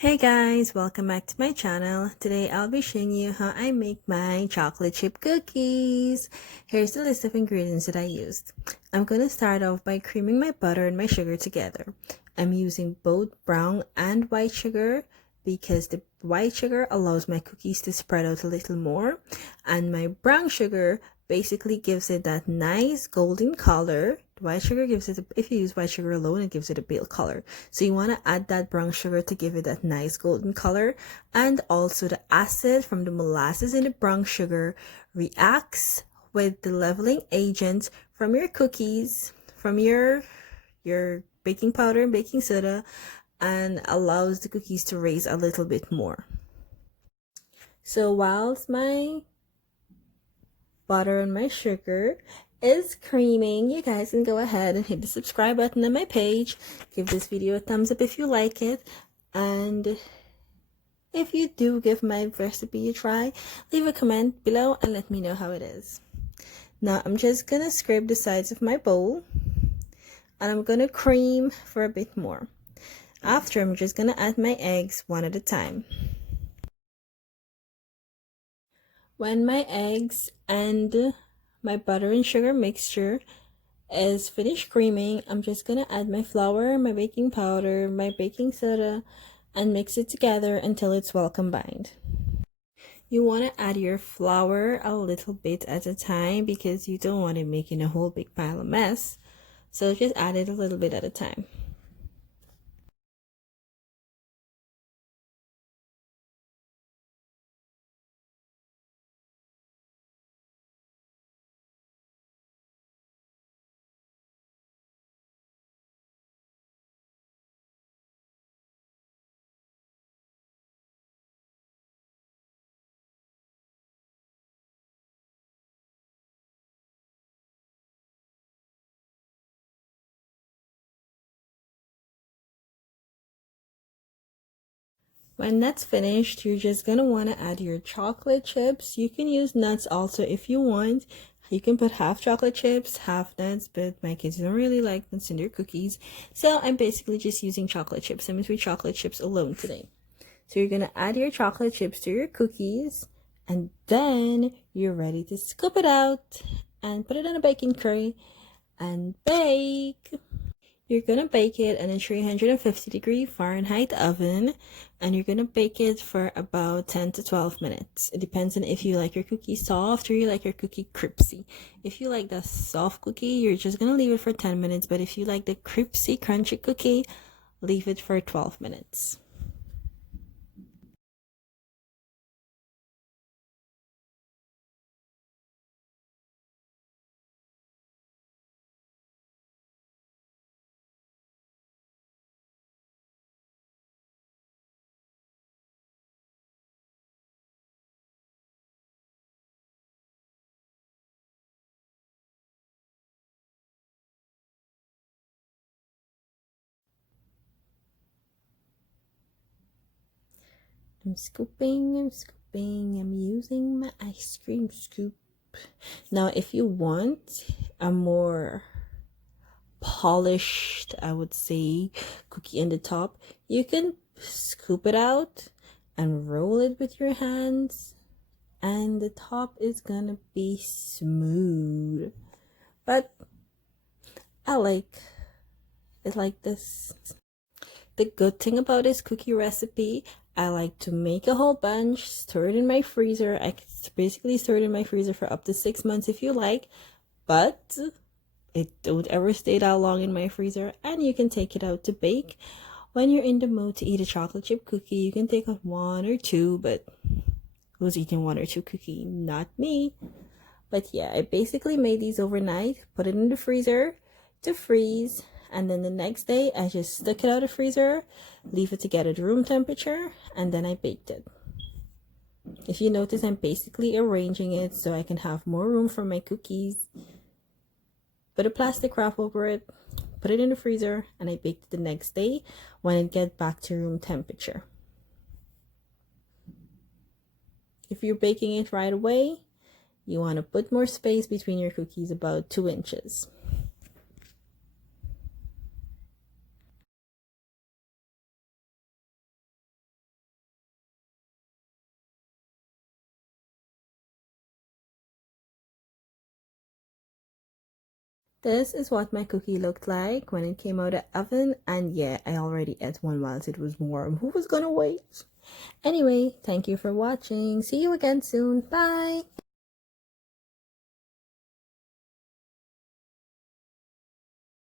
Hey guys, welcome back to my channel. Today I'll be showing you how I make my chocolate chip cookies. Here's the list of ingredients that I used. I'm going to start off by creaming my butter and my sugar together. I'm using both brown and white sugar because the white sugar allows my cookies to spread out a little more, and my brown sugar basically gives it that nice golden color. White sugar gives it, if you use white sugar alone, it gives it a pale color. So you want to add that brown sugar to give it that nice golden color. And also the acid from the molasses in the brown sugar reacts with the leveling agent from your cookies, from your baking powder and baking soda, and allows the cookies to raise a little bit more. So whilst my butter and my sugar is creaming, you guys can go ahead and hit the subscribe button on my page. Give this video a thumbs up if you like it, and if you do give my recipe a try, leave a comment below and let me know how it is. Now I'm just gonna scrape the sides of my bowl, and I'm gonna cream for a bit more. After, I'm just gonna add my eggs one at a time. When my eggs and my butter and sugar mixture is finished creaming, I'm just gonna add my flour, my baking powder, my baking soda, and mix it together until it's well combined. You want to add your flour a little bit at a time because you don't want it making a whole big pile of mess. So just add it a little bit at a time. When that's finished, you're just gonna want to add your chocolate chips. You can use nuts also if you want. You can put half chocolate chips, half nuts, but my kids don't really like nuts in their cookies. So I'm basically just using chocolate chips. I'm with chocolate chips alone today. So you're gonna add your chocolate chips to your cookies, and then you're ready to scoop it out and put it in a baking tray and bake. You're gonna bake it in a 350-degree Fahrenheit oven, and you're gonna bake it for about 10 to 12 minutes. It depends on if you like your cookie soft or you like your cookie crispy. If you like the soft cookie, you're just gonna leave it for 10 minutes, but if you like the crispy, crunchy cookie, leave it for 12 minutes. I'm scooping, I'm using my ice cream scoop. Now, if you want a more polished, I would say, cookie in the top, you can scoop it out and roll it with your hands, and the top is gonna be smooth. But I like it like this. The good thing about this cookie recipe, I like to make a whole bunch, store it in my freezer. I can basically store it in my freezer for up to 6 months if you like, but it don't ever stay that long in my freezer, and you can take it out to bake. When you're in the mood to eat a chocolate chip cookie, you can take out one or two, but who's eating one or two cookie? Not me. But yeah, I basically made these overnight, put it in the freezer to freeze, and then the next day I just stuck it out of the freezer, leave it to get at room temperature, and then I baked it. If you notice, I'm basically arranging it so I can have more room for my cookies. Put a plastic wrap over it, put it in the freezer, and I baked it the next day when it gets back to room temperature. If you're baking it right away, you want to put more space between your cookies, about 2 inches. This is what my cookie looked like when it came out of the oven, and yeah, I already ate one whilst it was warm. Who was gonna wait? Anyway, thank you for watching. See you again soon. Bye!